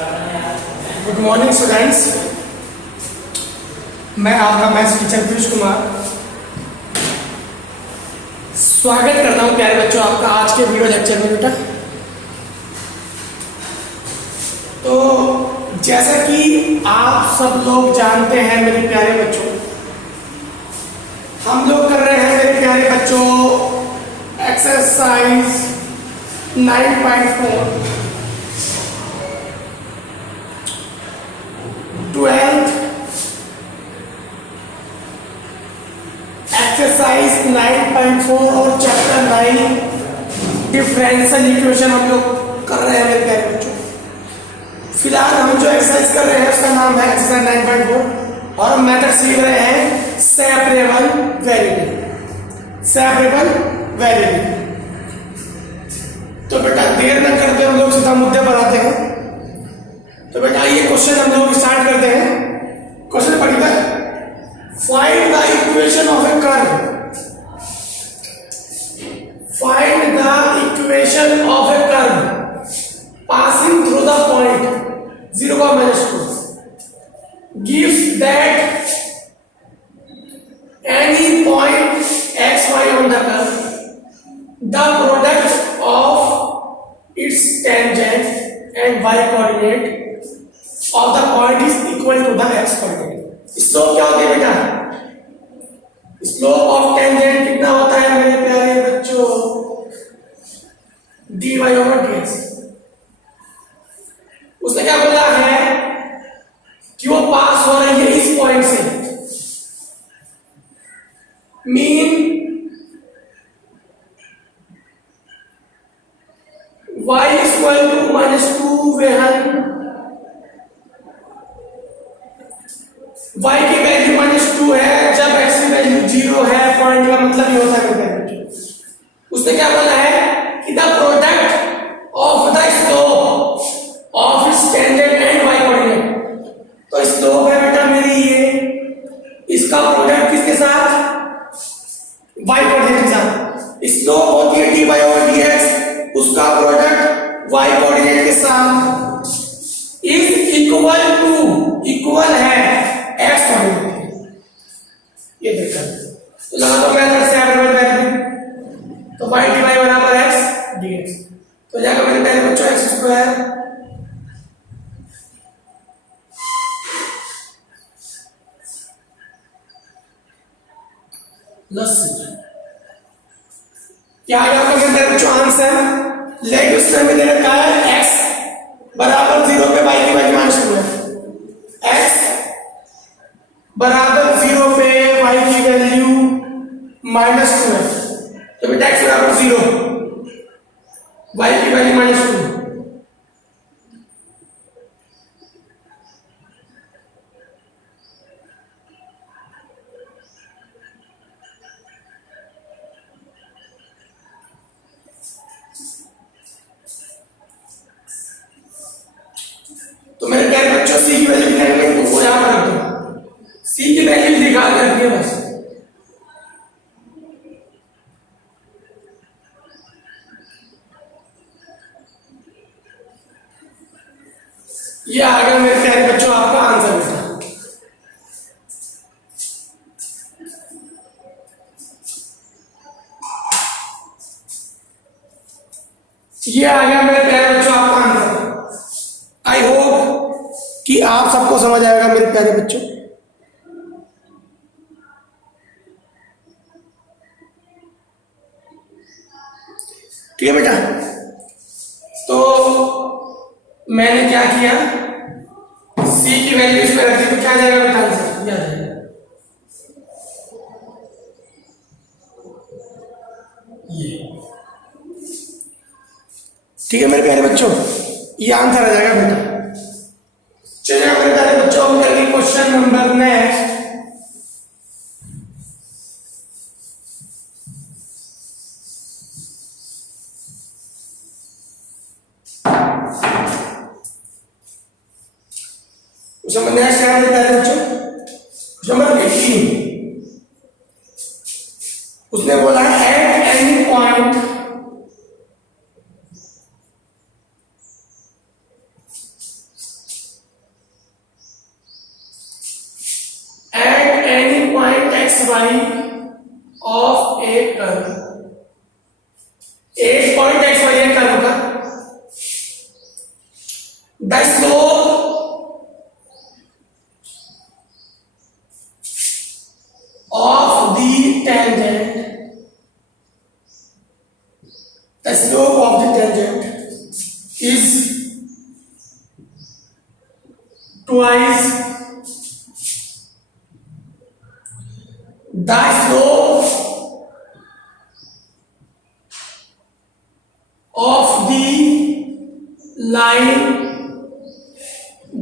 Good morning students, मैं आपका maths teacher Piyush Kumar स्वागत करता हूं प्यारे बच्चों आपका आज के वीडियो लेक्चर में। बेटा तो जैसा कि आप सब लोग जानते हैं मेरे प्यारे बच्चों, हम लोग कर रहे हैं मेरे प्यारे बच्चों एक्सरसाइज 9.4 12th एक्सरसाइज 9.4 और चैप्टर 9 डिफरेंशियल इक्वेशन हम लोग कर रहे हैं मेरे प्यारे बच्चों। फिलहाल हम जो एक्सरसाइज कर रहे हैं उसका नाम है एक्सरसाइज 9.4 और हम मेथड सीख रहे हैं सेपरेबल वेरिएबल। तो बेटा देर न करते हम लोग सीधा मुद्दे पर आते हैं। तो बेटा ये क्वेश्चन हम लोग स्टार्ट करते हैं। क्वेश्चन पढ़िएगा, find the equation of a curve. Find the equation of a curve passing through the point 0, -2 gives that any point x y on the curve, the product of its tangent and y coordinate of the point is equal to the x coordinate। Slope क्या होती है बेटा? Slope of tangent कितना होता है मेरे प्यारे बच्चों? dy/dx। उसने क्या बोला है कि वो पास हो रही है इस पॉइंट से, मीन y = -2 वेहन y की वैल्यू -2 है जब x की वैल्यू 0 है। पॉइंट का मतलब ये होता है। उसने क्या बोला है कि the product of the slope of its tangent and y coordinate. तो स्लोप है बेटा मेरी ये, इसका प्रोडक्ट किसके साथ? y कोऑर्डिनेट के साथ। स्लोप होती है dy/dx, उसका प्रोडक्ट y कोऑर्डिनेट के साथ इज इक्वल है x कोऑर्डिनेट। ये देखा तो लगा तो मेथड से सेपरेबल वेरिएबल, तो y dy बराबर x dx। तो जाकर मेरे पहले बच्चों x² प्लस क्या आएगा आपका मेरे बच्चों आंसर? लेकिन उसमें मैंने रखा है x बराबर 0 पे y की वैल्यू -2 है। x बराबर 0 पे y की वैल्यू -2 है। तो बेटा x बराबर 0, y की वैल्यू -2। तो मेरे प्यारे बच्चों c की वैल्यू निकालेंगे तो वो यहां पर रख दो, c की वैल्यू निकाल कर दिए बस। ये आ गया मेरे प्यारे बच्चों आपका आंसर बेटा। ये आ गया मेरे प्यारे बच्चों आपका आंसर। आई होप कि आप सबको समझ आएगा मेरे प्यारे बच्चों। ठीक है बेटा, तो मैंने क्या किया, c की वैल्यू इसमें रखी तो क्या जाएगा बेटा आंसर? ये आ जाएगा ये। ठीक है मेरे प्यारे बच्चों, ये आंसर आ जाएगा बेटा। चलिए मेरे प्यारे बच्चों हम करेंगे question number next. Question next है मेरे प्यारे बच्चों क्वेश्चन नंबर 18। उसने बोला at any point X Y of a curve, एक पॉइंट एक्स वाई है कर्व का, the slope of the tangent, the slope of the tangent is twice the slope of the line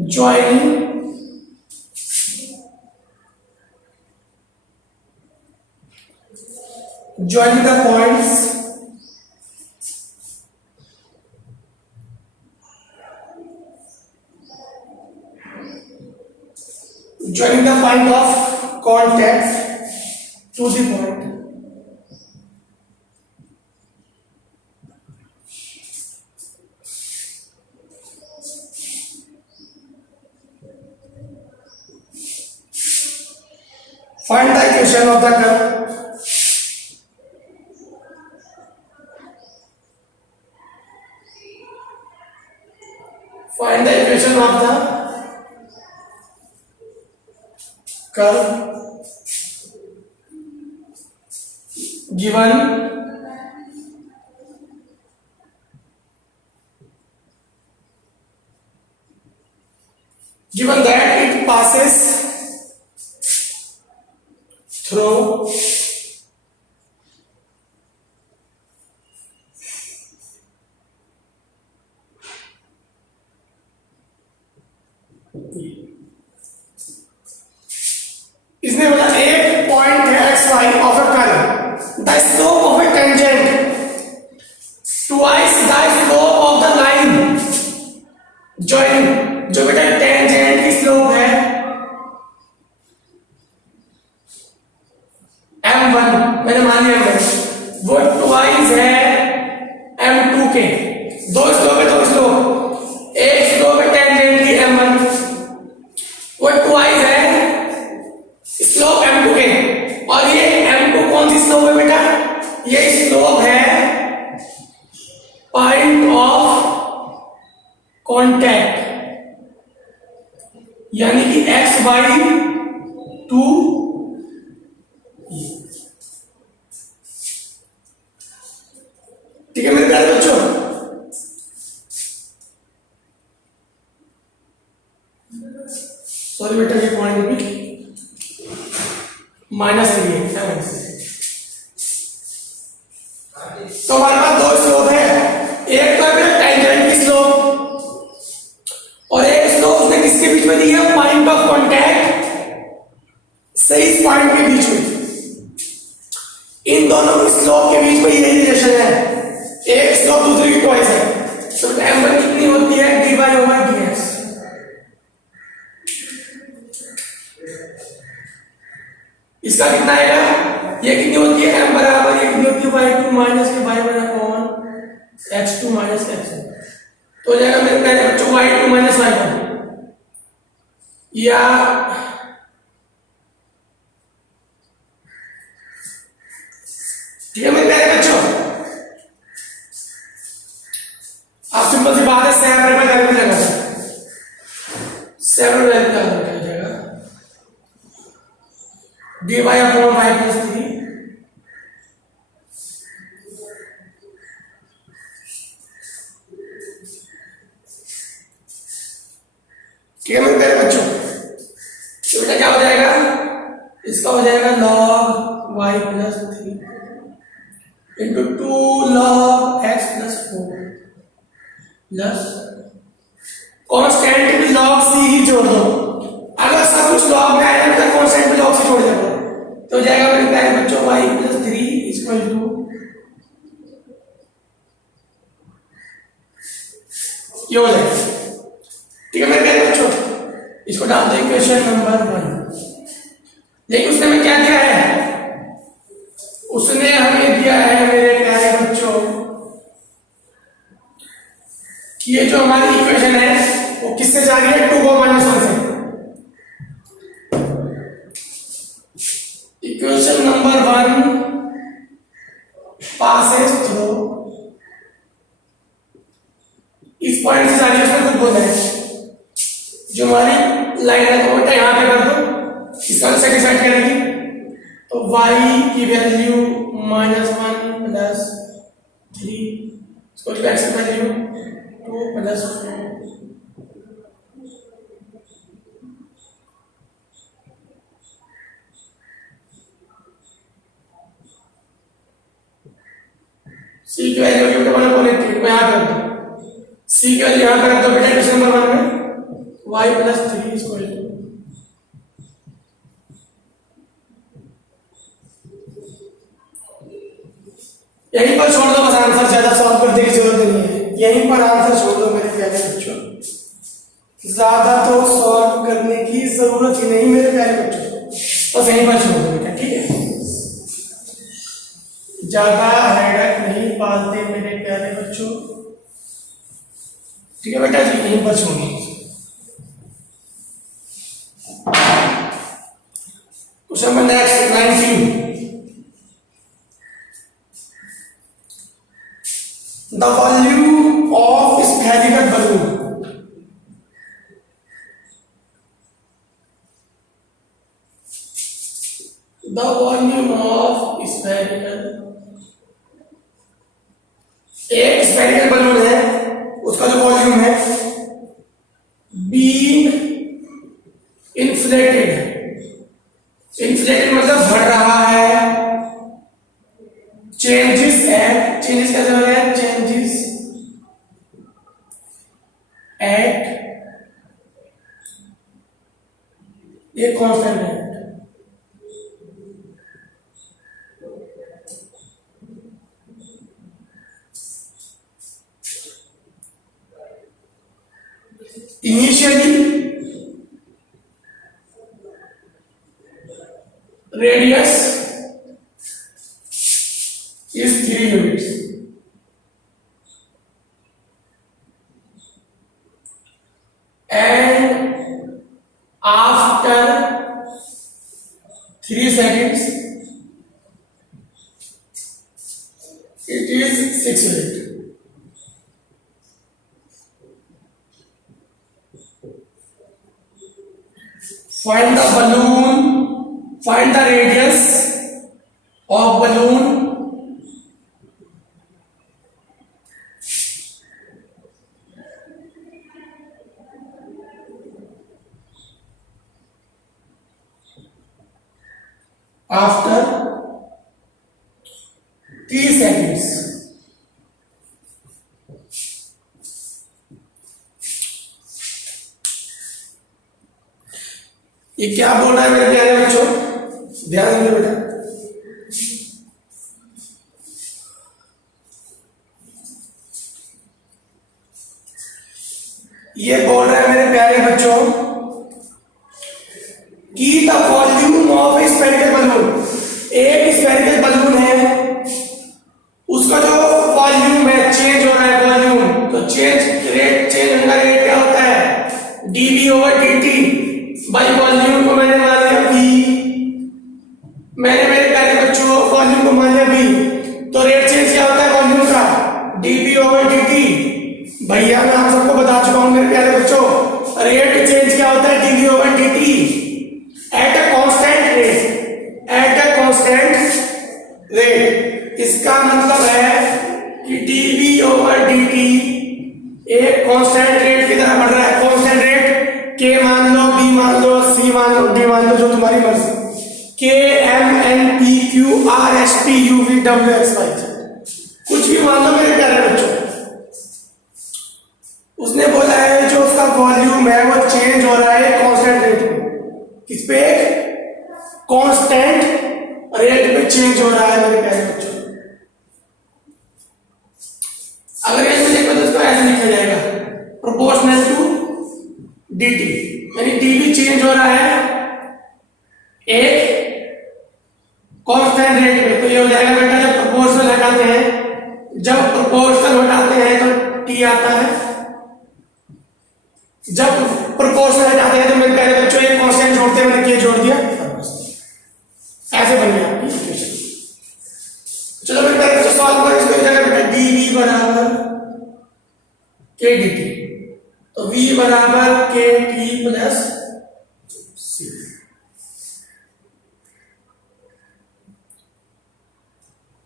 joining the points joining the point of contact to the point. Find the equation of the curve. Find the equation of the curve given that it passes through इसने बोला एक point है X Y of a curve, the slope of a tangent twice the slope of the line joining, जो बेटा tangent की slope है m1, मैंने मान लिया वो ट्वाइस है m2 के, दो स्लोप है, दो स्लोप, एक स्लोप है टेंजेंट की m1, वो ट्वाइस है स्लोप m2 के, और ये m2 कौन सी स्लोप है बेटा, ये स्लोप है पॉइंट ऑफ कांटेक्ट, यानी कि x y टू, ठीक है मेरे प्यारे बच्चों। सॉरी बेटा ये पॉइंट भी -3 है, तो हमारे पास दो स्लोप है, एक तो है टेंजेंट की स्लोप और एक स्लोप उसने किसके बीच में दी है, पॉइंट ऑफ कांटेक्ट से इस पॉइंट के बीच में, इन दोनों की स्लोप के बीच में यही रिलेशन है, एक स्लोप दूसरी की ट्वाइस है, तो m1 कितनी होती है, dy/dx, इसका कितना आएगा, ये कितनी होती है m बराबर, ये कितनी होती है y2 माइनस के y बराबर कॉमन x2 माइनस x1, तो हो जाएगा मेरे प्यारे बच्चों y2 माइनस y1, या ठीक है मेरे प्यारे बच्चों। आप सिंपल सी बात है सेपरेबल वैल्यू लगा सकते, सेपरेबल वैल्यू लगा जाएगा dy अपॉन y प्लस 3 ठीक है मेरे प्यारे बच्चों, तो बेटा क्या हो जाएगा, इसका हो जाएगा log y plus 3 into 2 log x plus 4 plus constant भी log c ही जोड़ दो, अगर सब कुछ log में आया तो कांस्टेंट भी log से जोड़ दो, तो जाएगा मेरे प्यारे बच्चों y प्लस 3 इक्वल टू, ये हो जाएगा, ठीक है मेरे प्यारे बच्चों, इसको डाल दो इक्वेशन नंबर 1। लेकिन उसने हमें क्या दिया है, उसने हमें दिया है मेरे प्यारे बच्चों कि ये जो हमारी इक्वेशन है वो किससे जा रही है, 2 को -1 से, पॉइंट से सारी उसमें कुछ बोलना है जो हमारी लाइन है तो बेटा यहाँ पे कर दो, इसका सेटिस्फाइड करेगी। तो y की वैल्यू -1 प्लस 3, इसको x की वैल्यू 2 प्लस 4। c की वैल्यू की बेटा 1.8 मैं यहाँ कर दूँ, c की वैल्यू यहाँ कर दो बेटा क्वेश्चन नंबर 1 में y प्लस 3 इक्वल टू यहीं पर छोड़ दो बस, आंसर ज्यादा सॉल्व करने की जरूरत नहीं है, यहीं पर आंसर छोड़ दो मेरे प्यारे बच्चों, ज्यादा तो सॉल्व करने की जरूरत ही नहीं मेरे प्यारे बच्चों, बस यहीं पर छोड़ दो बेटा, ठीक है। ज्यादा हेडेक नहीं पालते मेरे प्यारे बच्चों, ठीक है बेटा जी, यहीं पर छोड़ दो। Question number next 19। The volume of spherical balloon. The volume of spherical, एक स्फेरिकल बलून है, उसका जो वॉल्यूम है बीइंग इन्फ्लेटेड, इन्फ्लेटेड मतलब बढ़ रहा है, चेंजेस एट, चेंजेस कैसे हो रहा है, चेंजेस एट ये कांस्टेंट है, initially radius is 3 units, and after 3 seconds it is 6 units. Find the balloon, find the radius of balloon after 3 seconds. ये क्या बोल रहा है मेरे प्यारे बच्चों, ध्यान देंगे बेटा। ये बोल रहा है मेरे प्यारे बच्चों कि the volume of spherical balloon, एक स्फेरिकल बलून है उसका जो वॉल्यूम है चेंज हो रहा है वॉल्यूम, तो चेंज रेट, चेंज होने का रेट क्या होता है dv over dt by volume को मैंने मान लिया v, मैंने मेरे प्यारे बच्चों वॉल्यूम को मान लिया v, तो रेट चेंज क्या होता है वॉल्यूम का dv ओवर dt। भैया मैं आप सबको बता चुका हूं मेरे प्यारे बच्चों, रेट चेंज क्या होता है dv over dt at a constant rate, at a constant rate. इसका मतलब है कि dv ओवर dt एक कांस्टेंट रेट की तरह बढ़ रहा है, कांस्टेंट रेट k मान लो, b मान लो, c मान लो, d मान लो, जो तुम्हारी मर्जी, k m n p q r s t u v w x y z, कुछ भी मान लो मेरे प्यारे बच्चों। उसने बोला है जो उसका वॉल्यूम है वो चेंज हो रहा है कांस्टेंट रेट पे, किस पे, कांस्टेंट रेट पे चेंज हो रहा है मेरे प्यारे बच्चों। अगर ऐसे देखो तो इसको ऐसे लिखा जाएगा प्रोपोर्शनल टू dt, यानी dv चेंज हो रहा है एक कांस्टेंट रेट पे, तो ये हो जाएगा बेटा जब प्रोपोर्शनल हटाते हैं, जब प्रोपोर्शनल हटाते हैं तो t आता है, जब प्रोपोर्शनल हटाते हैं तो मेरे प्यारे बच्चों एक कांस्टेंट जोड़ते हैं, मैंने k जोड़ दिया, ऐसे बन गया आपकी इक्वेशन। चलो मेरे प्यारे बच्चों सॉल्व करो इसको, जगह बेटा dv बराबर के डी टी। तो v बराबर के टी प्लस सी।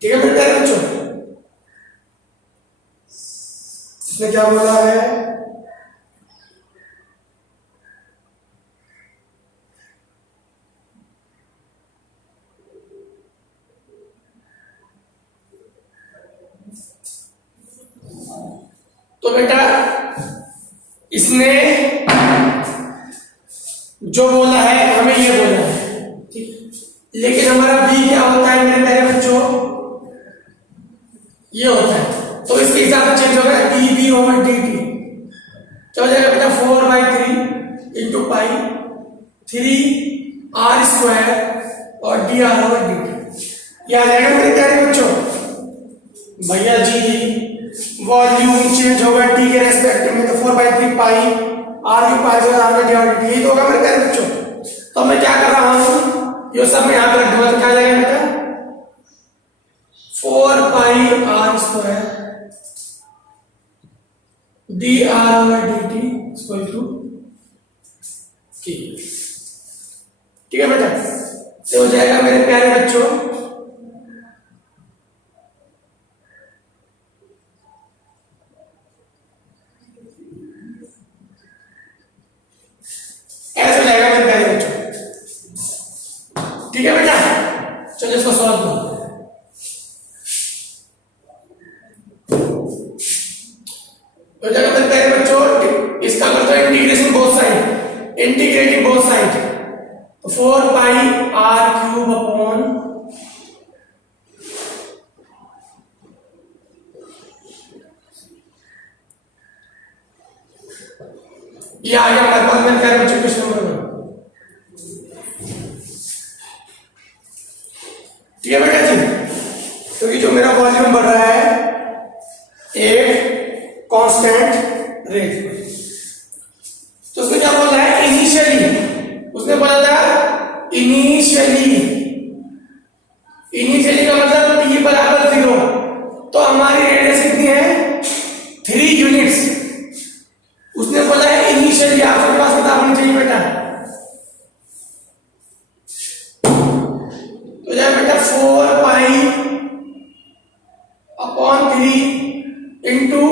ठीक है मेरे प्यारे बच्चों, इसने क्या बोला है, तो बेटा इसने जो बोला है हमें ये बोला है, ठीक है, लेकिन हमारा बी क्या होता है मेरे प्यारे बच्चों, ये होता है। तो इसके हिसाब से चेंज होगा D B over D T. क्या हो जाएगा बेटा 4/3 इंटू पाई 3r² और D R over D T. ये आ जाएगा मेरे प्यारे बच्चों। भैया जी वॉल्यूम चेंज होगा टी के रेस्पेक्ट में, तो 4/3 pi R U pi R में डी आर डी टी, यही तो होगा मेरे प्यारे बच्चों। तो मैं क्या कर रहा हूं, ये सब मैं यहां पर रख दूंगा, तो क्या आ जाएगा बेटा 4πr² dr over dt equal to k। ठीक है बेटा, ये हो जाएगा मेरे प्यारे बच्चों ऐसे हो जाएगा मेरे प्यारे बच्चों। ठीक है बेटा, चलो इसको सॉल्व करो। हो जाएगा मेरे प्यारे बच्चों, इसका मतलब integration both side, integrating both side, तो 4πr³ अपॉन ये आ गया हमारे पास मेरे प्यारे बच्चों क्वेश्चन नंबर 1। ठीक है बेटा जी, तो ये जो मेरा वॉल्यूम बढ़ रहा है एक कांस्टेंट रेट, तो उसने क्या बोला है इनिशियली, उसने बोला था इनिशियली का मतलब t बराबर 0, तो हमारी रेडियस कितनी है 3 यूनिट्स। उसने बोला है इनिशियली, आपके पास किताब होनी चाहिए बेटा, तो जाए बेटा 4π/3 इंटू,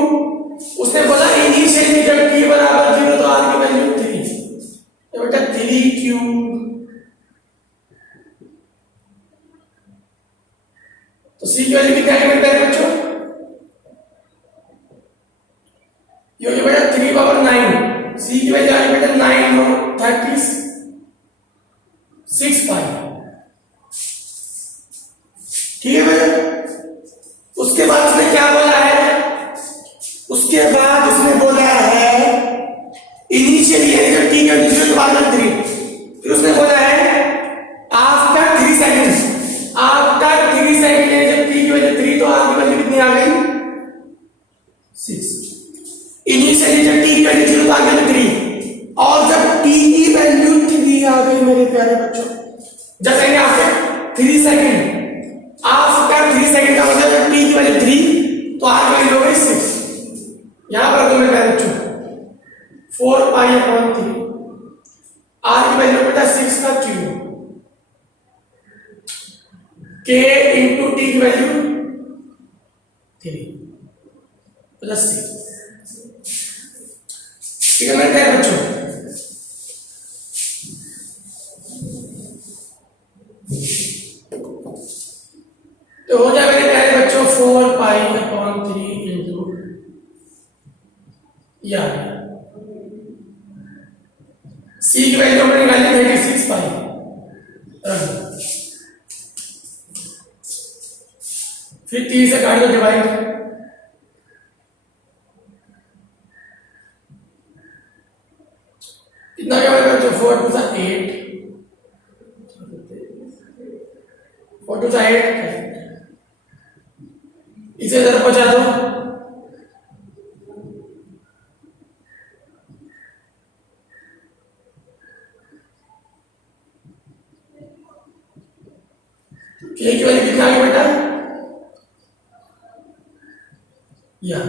उसने बोला इनिशियली जब t बराबर 0 तो r की वैल्यू 3, तो बेटा 3/3। तो c की वैल्यू कितनी आएगी मेरे प्यारे बच्चों, ये हो गया बेटा 3/9, c की वैल्यू आएगी बेटा 9 और 36 पाई। ठीक है बेटा, उसके बाद उसने क्या बोला है, उसके बाद उसने बोला है इनिशियली यानी जो t का इनिशियल बाद में 3, फिर उसने बोला है आफ्टर 3 सेकंड्स, आफ्टर 3 सेकंड यानी जब t की वैल्यू 3 तो r की वैल्यू कितनी आ गई 6। इनिशियली जब t की वैल्यू 0 तो आ गई 3, और जब t की वैल्यू 3 आ गई मेरे प्यारे बच्चों, जब कहेंगे आफ्टर 3 सेकंड, आफ्टर 3 सेकंड का मतलब जब t की वैल्यू 3 तो r की वैल्यू हो गई 6। यहां पर तो मेरे प्यारे बच्चों 4π/3 r की वैल्यू बेटा 6 का क्यूब, k इंटू t की वैल्यू 3 प्लस 6। ठीक है मेरे प्यारे बच्चों, तो हो जाएगा मेरे प्यारे बच्चों 4π/3 इंटू या c की वैल्यू हमने निकाली 36 पाई, फिर 3 से काट दो डिवाइड, कितना क्या बनेगा बच्चों 4 2 8, 4 2 8, इसे इधर पहुंचा दो, k की वैल्यू कितना आ गई बेटा या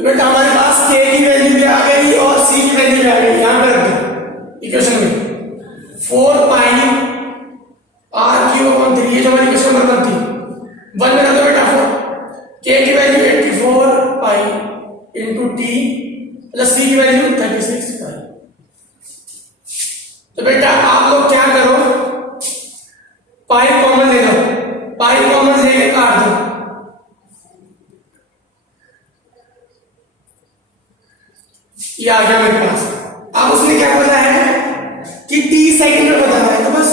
तो बेटा हमारे पास k की वैल्यू भी आ गई और c की वैल्यू भी आ गई, यहां पे रख दो इक्वेशन में 4 पाई r क्यूब अपॉन 3, ये जो हमारी इक्वेशन नंबर 1 थी, 1 में रख दो बेटा 4, k की value 84 pi into t plus c की वैल्यू 36 पाई। तो बेटा आप लोग क्या करो, पाई कॉमन ले लो, पाई कॉमन लेके काट दो, ये आ गया मेरे पास। अब उसने क्या बोला है कि t सेकंड में बताना है, तो बस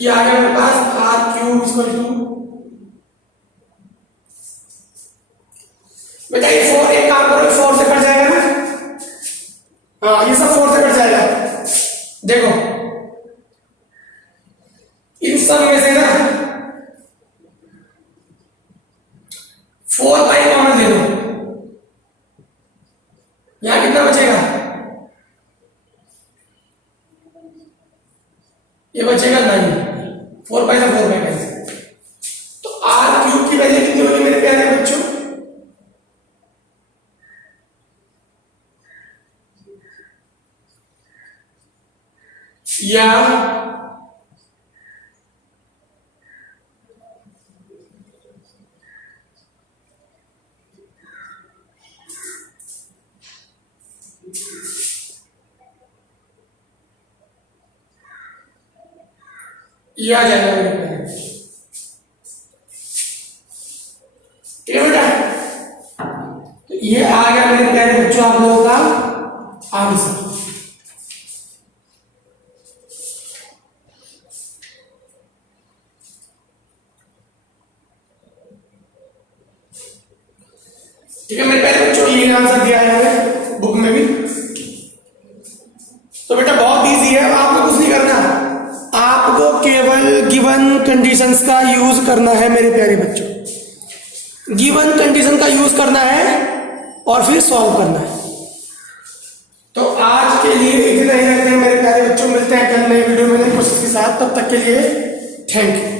ये आ गया मेरे पास r क्यूब इक्वल टू, बेटा ये 4, एक काम करो 4 से कट जाएगा ना, हाँ ये सब 4 से कट जाएगा, देखो इन सब में से ना 4 पाई कॉमन ले लो, यहां कितना बचेगा, ये बचेगा 9, 4 पाई से 4 पाई कैंसिल, तो r क्यूब की वैल्यू कितनी होगी मेरे प्यारे बच्चों, या ये आ जाएगा मेरे प्यारे, ठीक है बेटा, तो ये आ गया मेरे प्यारे बच्चों आप लोगों का आंसर। ठीक है मेरे प्यारे बच्चों, ये आंसर दिया है बुक में भी, तो बेटा बहुत इजी है, आपको कुछ नहीं करना, आपको केवल गिवन कंडीशंस का यूज करना है मेरे प्यारे बच्चों, गिवन कंडीशन का यूज करना है और फिर सॉल्व करना है। तो आज के लिए इतना ही रहते हैं मेरे प्यारे बच्चों, मिलते हैं कल नए वीडियो में नए क्वेश्चन के साथ, तब तक के लिए थैंक यू।